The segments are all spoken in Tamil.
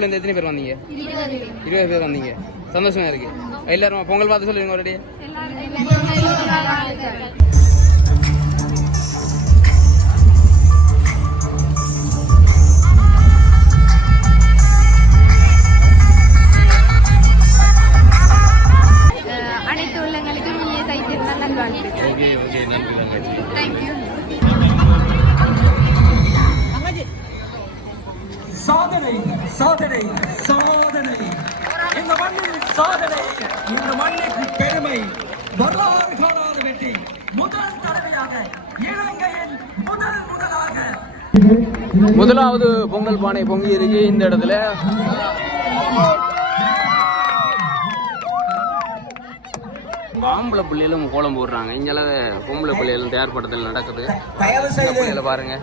மாவட்டம் உங்களோட ஸ்கூல்ல இருந்து எத்தனை பேர் வந்தீங்க? இருபது பேர். வந்தீங்க. சந்தோஷமா இருக்கு. எல்லாரும் பொங்கல் பார்த்து சொல்லுங்க ஒரு மூன்றாவது பொங்கல் பானை பொங்கி இருக்கு இந்த இடத்துல. ஆம்பளை பிள்ளைகளும் கோலம் போடுறாங்க. இங்கெல்லாம் பொம்பளை பிள்ளைகளும் தயார்படுத்தல் நடக்குது. பிள்ளைகளை பாருங்க.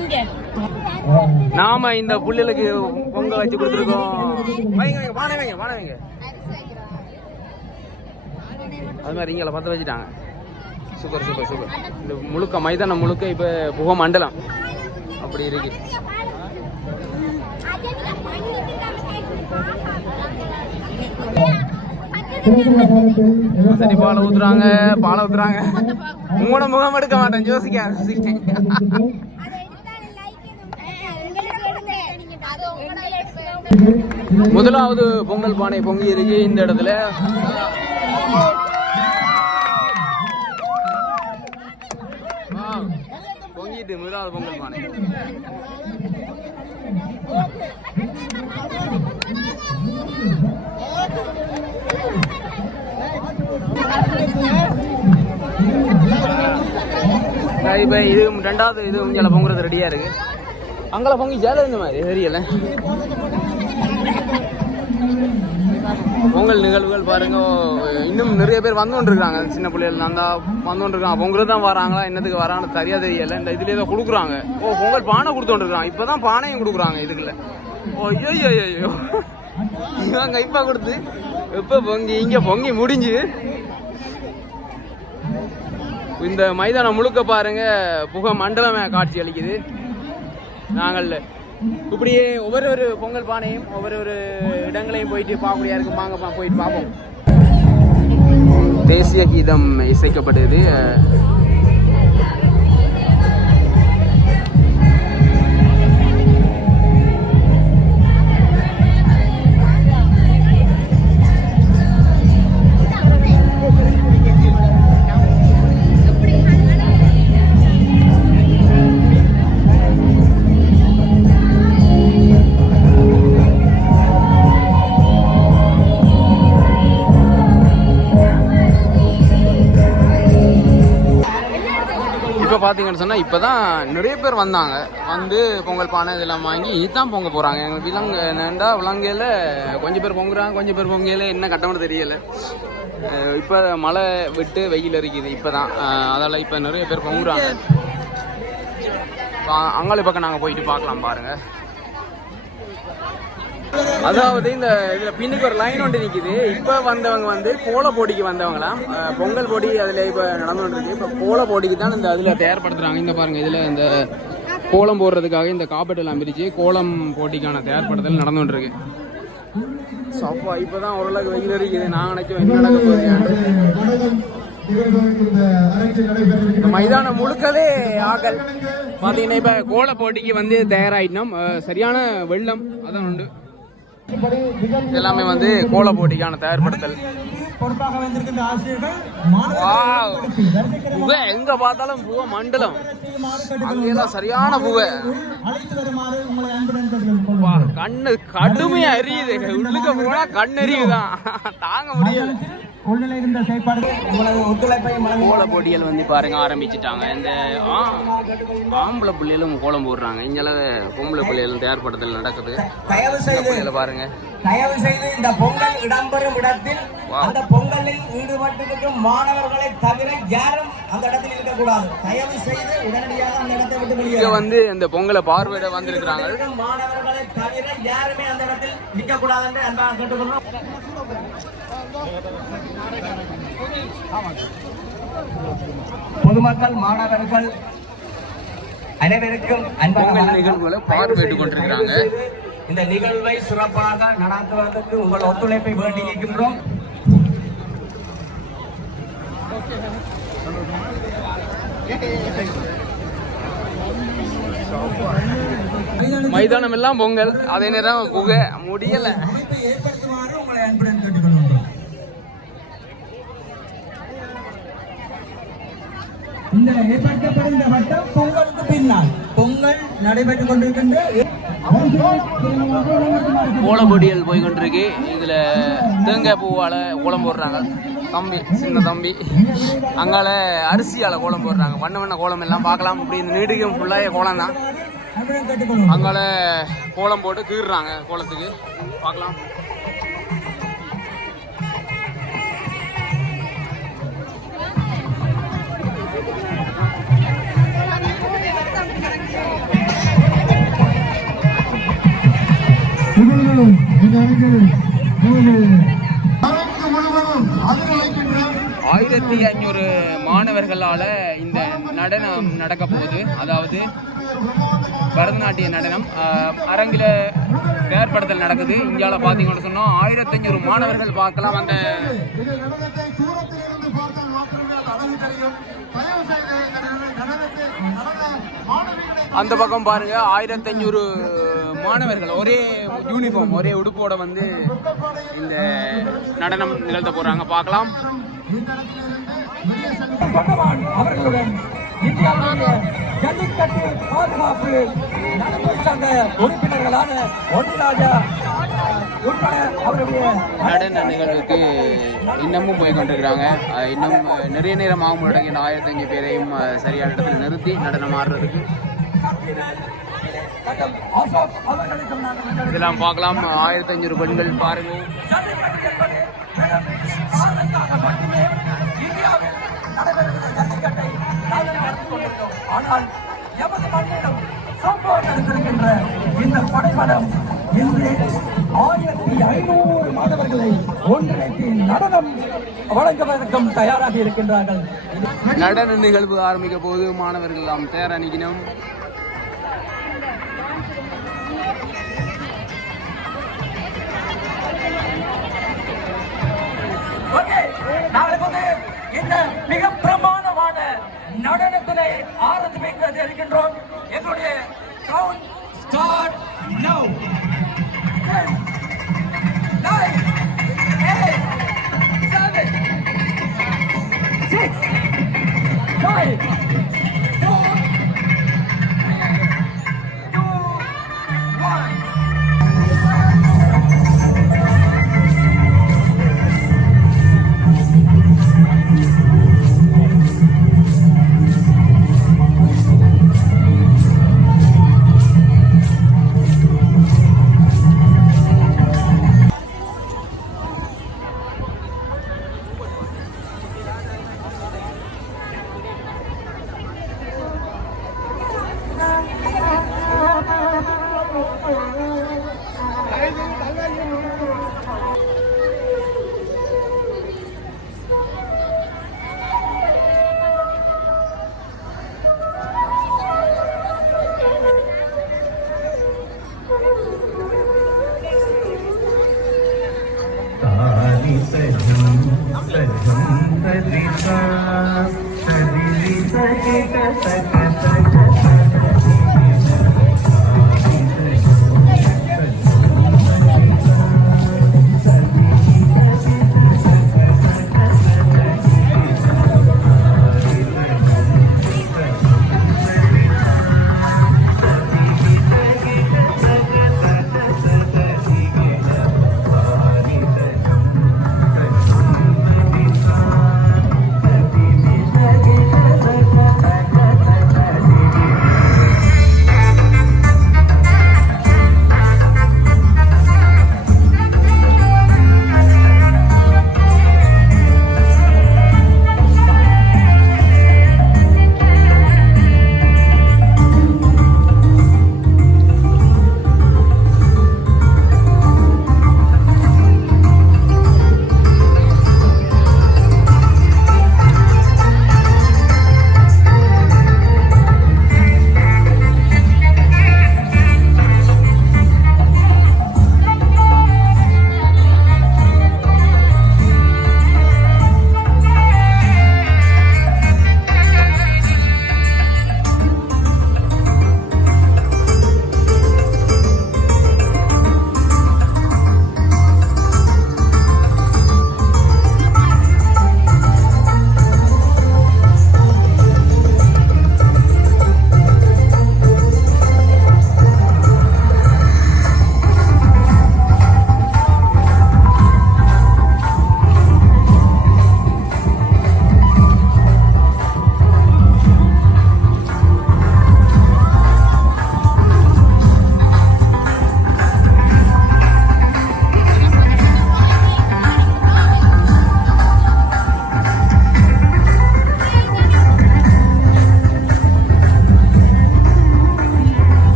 இந்த நாம இந்த புள்ளைகளுக்கு பொங்க வச்சு கொடுத்துருக்கோம். அது மாதிரி இங்கே பற்ற வச்சுட்டாங்க. சூப்பர் சூப்பர் சூப்பர் இந்த முழுக்க மைதானம் முழுக்க இப்போ புக மண்டலம் அப்படி இருக்கு. சரி பாலை ஊத்துறாங்க பாலை ஊத்துறாங்க. உங்களோட முகம் எடுக்க மாட்டேன் ஜோசிக்க யோசிக்க முதலாவது பொங்கல் பானை பொங்கி இருக்கு இந்த இடத்துல. பொங்கிட்டு முதலாவது பொங்கல் பானை இப்போ இது ரெண்டாவது இது உங்களை பொங்குறது ரெடியா இருக்கு. அங்கே பொங்கி ஜால இருந்த மாதிரி தெரியல பொங்கல் நிகழ்வுகள் பாருங்க இன்னும் நிறைய பேர் வந்து கொண்டிருக்காங்க சின்ன பிள்ளைகள் நான் தான் வந்து கொண்டிருக்காங்க பொங்கல் தான் வராங்களா என்னத்துக்கு வராங்கன்னு சரியா தெரியல இந்த இதுல ஏதோ கொடுக்குறாங்க. ஓ பொங்கல் பானை கொடுத்து கொண்டிருக்காங்க இப்பதான் பானையும் கொடுக்குறாங்க இதுக்குள்ள. ஓ ஐயோ ஐயோ இவங்க கொடுத்து. எப்போ பொங்கி இங்க பொங்கி முடிஞ்சு. இந்த மைதானம் முழுக்க பாருங்க புகை மண்டலமே காட்சி அளிக்குது. நாங்கள் இப்படியே ஒவ்வொரு ஒரு பொங்கல் பானையும் ஒவ்வொரு ஒரு இடங்களையும் போயிட்டு பார்க்க முடியாது வாங்க போயிட்டு பார்ப்போம் தேசிய கீதம் இசைக்கப்பட்டது பார்த்தீங்கன்னு சொன்னால் இப்போ தான் நிறைய பேர் வந்தாங்க. வந்து பொங்கல் பானை இதெல்லாம் வாங்கி இதுதான் பொங்க போகிறாங்க எங்களுக்கு விலங்கு என்னண்டா விலங்கையில் கொஞ்சம் பேர் பொங்குறாங்க கொஞ்சம் பேர் பொங்கையில் என்ன கட்டம்னு தெரியலை. இப்போ மழை விட்டு வெயில் இருக்குது இப்போ தான் அதால் இப்போ நிறைய பேர் பொங்குறாங்க. அங்காளி பக்கம் நாங்கள் போயிட்டு பார்க்கலாம் பாருங்கள் அதாவது இந்த இதில் பின்னுக்கு ஒரு லைன் ஒன்று நிற்கிது இப்போ வந்தவங்க வந்து கோல போட்டிக்கு வந்தவங்களாம் பொங்கல் போட்டி அதில் இப்போ நடந்து இப்போ கோல போட்டிக்கு தான் இந்த அதில் தயார்படுத்துகிறாங்க இந்த பாருங்கள் இதில் இந்த கோலம் போடுறதுக்காக இந்த காப்பீட்டு எல்லாம் பிரித்து கோலம் போட்டிக்கான தயார்படுத்தல் ஸோ இருக்கு இப்போ தான் ஓரளவுக்கு வெயில் இருக்குது நான் நினைச்சோம் என்ன நடக்க போகுது இந்த மைதானம் முழுக்கவே ஆகல். பார்த்தீங்கன்னா இப்போ கோல போட்டிக்கு வந்து தயாராயிட்டோம். சரியான வெள்ளம் அதான் உண்டு. எல்லாமே வந்து கோல போட்டிக்கான தயார்படுத்தல். புகை எங்க பார்த்தாலும் புகை மண்டலம். அங்கெல்லாம் சரியான புகை. கண்ணு கடுமையா எரியுது. உள்ளுக்க போனா கண் எரியுதான் தாங்க முடியல. உள்நிலை இருந்த செயற்பாடுகள் உங்களது ஒத்துழைப்பை வழங்க கோல போட்டிகள் வந்து பாருங்க ஆரம்பிச்சிட்டாங்க. இந்த ஆம்பளை பிள்ளைகளும் கோலம் போடுறாங்க. இங்கெல்லாம் பொம்பளை பிள்ளைகளும் தயார்படுத்தல் நடக்குது. தயவு இந்த செய்து பிள்ளைகளை பாருங்க. தயவு செய்து இந்த பொங்கல் இடம்பெறும் இடத்தில். அந்த பொங்கலில் ஈடுபட்டிருக்கும் மாணவர்களை தவிர யாரும் அந்த இடத்தில் இருக்கக்கூடாது. தயவு செய்து உடனடியாக அந்த இடத்தை விட்டு இங்க வெளியே வந்து இந்த பொங்கலை பார்வையிட வந்திருக்கிறாங்க. மாணவர்களை தவிர யாருமே அந்த இடத்தில் நிற்க கூடாது என்று அன்பாக கேட்டுக்கொள்றோம் பொதுமக்கள் மாணவர்கள் அனைவருக்கும் அன்பான. நிகழ்வுகளை பார்வையிட்டுக் கொண்டிருக்கிறாங்க. இந்த நிகழ்வை சிறப்பாக நடத்துவதற்கு உங்கள் ஒத்துழைப்பை வேண்டி இருக்கின்றோம் மைதானம் எல்லாம் பொங்கல் அதே நேரம் புகை முடியல ஏற்படுத்துமாறு உங்களை இந்த ஏற்படுத்தப்படும் இந்த வட்டம் பொங்கலுக்கு பின்னால். பொங்கல் நடைபெற்றுக் கொண்டிருக்கின்ற கோலப்பொடியல் போய் கொண்டிருக்கு இதுல தேங்காய் பூவால கோலம் போடுறாங்க. தம்பி சின்ன தம்பி. அங்கால அரிசியால கோலம் போடுறாங்க. வண்ண வண்ண கோலம் எல்லாம் பார்க்கலாம். இப்படி இந்த நீடுக்கும் ஃபுல்லாக கோலம் தான். அங்கால கோலம் போட்டு கீறுறாங்க கோலத்துக்கு. பார்க்கலாம். ஆயிரத்தி ஐநூறு மாணவர்களால இந்த நடனம் நடக்க போகுது. அதாவது பரதநாட்டிய நடனம். அரங்கில ஏற்படுத்தல் நடக்குது. இந்தியால பாத்தீங்கன்னு சொன்னா ஆயிரத்தி ஐநூறு மாணவர்கள் பார்க்கலாம். அந்த அந்த பக்கம் பாருங்க. ஆயிரத்தி ஐநூறு மாணவர்கள் ஒரே யூனிஃபார்ம் ஒரே உடுப்போட வந்து இந்த நடனம் நிகழ்த்த போறாங்க. பார்க்கலாம். பகவான் அவர்களுடன் இந்தியாவுடைய ஜல்லிக்கட்டு பாதுகாப்பு நலன்புரி சங்க உறுப்பினர்களான ஒன்றிராஜா உட்பட அவருடைய நடன நிகழ்வுக்கு இன்னமும் போய் கொண்டிருக்கிறாங்க. இன்னும் நிறைய நேரம் ஆகும் முடங்கி இந்த ஆயிரத்தி அஞ்சு பேரையும் சரியான இடத்துல நிறுத்தி நடனம் ஆடுறதுக்கு. இதெல்லாம் பார்க்கலாம். ஆயிரத்தி ஐநூறு பெண்கள் பாருங்க. ஆனால் எமது மண்ணிலும் சம்பவம் நடந்திருக்கின்ற இந்த படைமடம் இன்று ஆயிரத்தி ஐநூறு மாணவர்களை ஒன்றிணைத்து நடனம் வழங்குவதற்கும் தயாராக இருக்கின்றார்கள். நடன நிகழ்வு ஆரம்பிக்க போது மாணவர்கள் எல்லாம் தேர் இந்த மிக பிரமாணமான நடனத்தினை ஆரம்பிக்கிறது இருக்கின்றோம் எங்களுடைய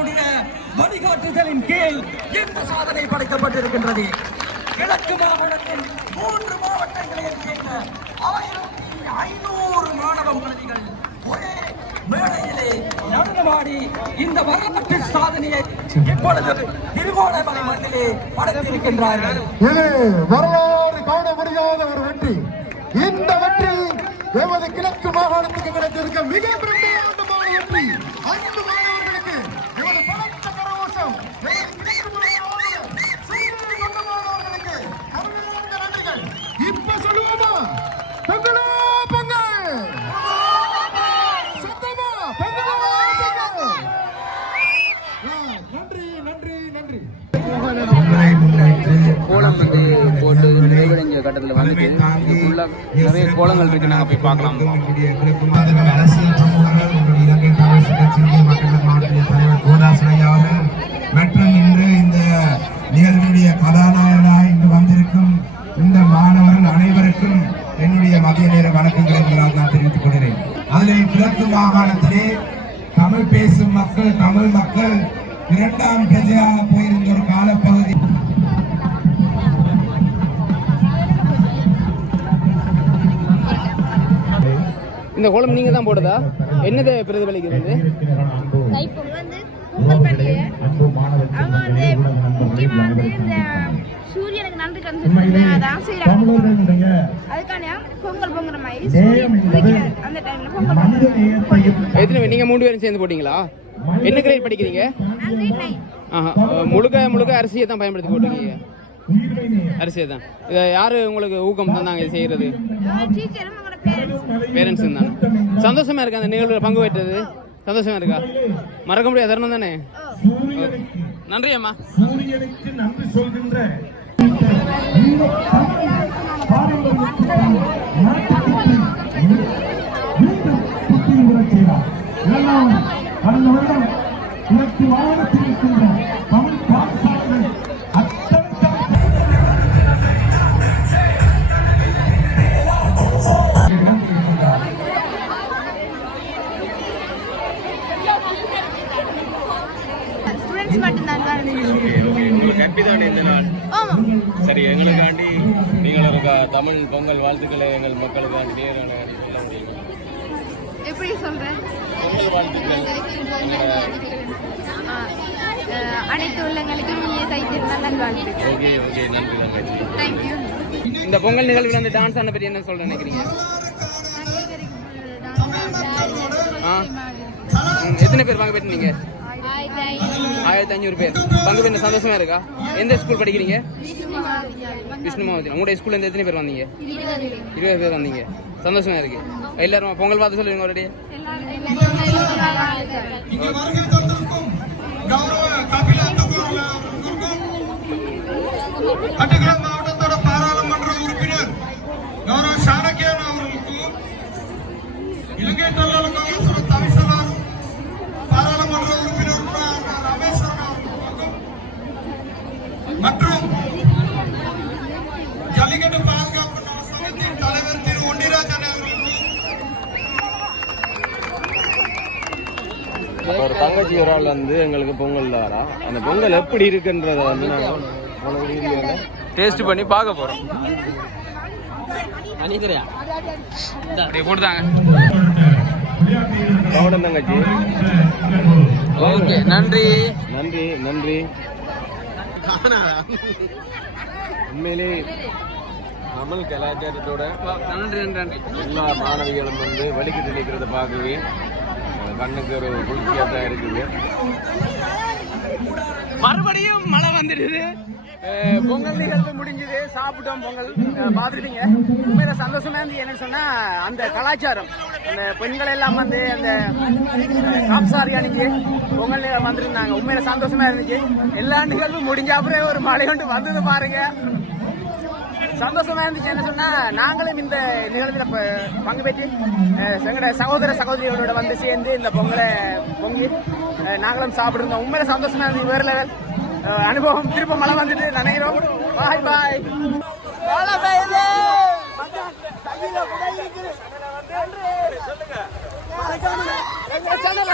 அவர்களுடைய வழிகாட்டுதலின் கீழ் இந்த சாதனை படைக்கப்பட்டிருக்கின்றது. கிழக்கு மாவட்டத்தில் மூன்று மாவட்டங்களில் சேர்ந்த ஆயிரத்தி ஐநூறு மாணவ மாணவிகள் ஒரே மேடையிலே நடனமாடி இந்த வரலாற்று சாதனையை இப்பொழுது திருவோணமலை மண்ணிலே படைத்திருக்கின்றார்கள். இது வரலாறு காண முடியாத ஒரு வெற்றி. இந்த வெற்றி எமது கிழக்கு மாகாணத்துக்கு கிடைத்திருக்க மிக பிரம்மாண்டமான ஃபுல்லாக நிறைய கோலங்கள் இருக்கு. நாங்கள் போய் பார்க்கலாம். இலங்கை தமிழ் கட்சியினுடைய மக்கள் மாவட்ட தலைவர் கோதாசனையா அவர்கள். மற்றும் இன்று இந்த நிகழ்வுடைய கதாநாயகனாக இங்கு வந்திருக்கும் இந்த மாணவர்கள் அனைவருக்கும் என்னுடைய மதிய நேர வணக்கங்களை முதலாவது நான் தெரிவித்துக் கொள்கிறேன். அதிலே கிழக்கு மாகாணத்திலே தமிழ் பேசும் மக்கள் தமிழ் மக்கள் இரண்டாம் பிரஜையாக போயிருந்த ஒரு காலப்பகுதி இந்த கோலம் நீங்கள் தான் போடுதா என்னது பிரதிபலிக்குது வந்து சூரியனுக்கு நன்றி கடன் அதான் செய்யறாங்க அதுக்கான பொங்கல் பொங்குற மாதிரி அந்த டைம்ல பொங்கல் எத்தனை பேர்? நீங்கள் மூணு பேரும் சேர்ந்து போட்டீங்களா? என்ன கிரேட் படிக்கிறீங்க? ஆஹா முழுக்க முழுக்க அரிசியை தான் பயன்படுத்தி போட்டிருக்கீங்க. அரிசியை தான். இதை யார் உங்களுக்கு ஊக்கம் தந்தாங்க இது அவங்களோட பேரண்ட்ஸ் பேரண்ட்ஸ் தான் சந்தோஷமா இருக்கா அந்த நிகழ்வில் பங்கு பெற்றது? சந்தோஷமா இருக்கா? மறக்க முடியாத தருணம் தானே? நன்றி அம்மா. சூரியனுக்கு நன்றி சொல்கின்ற கடந்த வருடம் கிழக்கு வாகனத்தில் இருக்கின்ற மட்டும்தான் ஹாப்பி தானே இந்த நாள். ஆமா. சரி எங்களுக்காண்டி நீங்கள் ஒரு தமிழ் பொங்கல் வாழ்த்துக்களை எங்கள் மக்களுக்காண்டி நேரான சொல்ல முடியும்? எப்படி சொல்றேன்? பொங்கல் வாழ்த்துக்கள். அனைத்து உள்ளங்களுக்கும் இனிய தைத்திருந்தால் நல்வாழ்த்துக்கள் ஓகே ஓகே. நன்றி தங்கச்சி தேங்க்யூ இந்த பொங்கல் நிகழ்வில் அந்த டான்ஸ் ஆன பற்றி என்ன சொல்ல நினைக்கிறீங்க? எத்தனை பேர் பங்கு பெற்றீங்க ஆயிரத்தி ஐநூறு பேர். பங்கு பெற்ற சந்தோஷமா இருக்கா? எந்த ஸ்கூல் படிக்கிறீங்க? விஷ்ணு மாவதி உங்களுடைய ஸ்கூல்ல இருந்து எத்தனை பேர் வந்தீங்க? இருபது பேர் வந்தீங்க. சந்தோஷமா இருக்கு. எல்லாரும் பொங்கல் பார்த்து சொல்லுங்க ஒரே கட்டுக்குளம் மாவட்டத்தோட பாராளுமன்ற உறுப்பினர் கௌரவ சாணக்கியன் அவர்களுக்கும் இலங்கை தொழிலாளர் தங்கச்சி ஒரு ஆள் வந்து எங்களுக்கு பொங்கல் தாரா அந்த பொங்கல் எப்படி இருக்குன்றத வந்து நாங்கள் டேஸ்ட் பண்ணி பார்க்க போறோம். மணிதரையா அப்படியே போட்டுதாங்க. கவனம் தங்கச்சி. ஓகே நன்றி. நன்றி நன்றி. உண்மையிலே தமிழ் கலாச்சாரத்தோட நன்றி நன்றி. எல்லா மாணவிகளும் வந்து வலிக்கிட்டு நிற்கிறத பார்க்கவே கண்ணுக்கு ஒரு குளிர்ச்சியாக தான் இருக்குது. மறுபடியும் மழை வந்துடுது. பொங்கல் நிகழ்வு முடிஞ்சது. சாப்பிட்டோம் பொங்கல். அஹ் பார்த்துருப்பீங்க உண்மையில சந்தோஷமா இருந்து என்னன்னு சொன்னா அந்த கலாச்சாரம். அந்த பெண்கள் எல்லாம் வந்து அந்த காப்சாரி அணிஞ்சு பொங்கல் வந்திருந்தாங்க. உண்மையில சந்தோஷமா இருந்துச்சு. எல்லா நிகழ்வும் முடிஞ்ச அப்புறம் ஒரு மழை ஒன்று வந்தது பாருங்க. சந்தோஷமா இருந்துச்சு என்ன சொன்னா நாங்களும் இந்த நிகழ்வில் ப- பங்கு பெற்று அஹ், எங்களோட சகோதர சகோதரிகளோட வந்து சேர்ந்து இந்த பொங்கலை பொங்கி நாங்களும் சாப்பிட்டுருந்தோம் உண்மையில சந்தோஷமா இருந்துச்சு. வேற லெவல் அனுபவம் திரும்ப மழை வந்துட்டு நினைக்கிறோம் பாய் பாய் சொல்லுங்க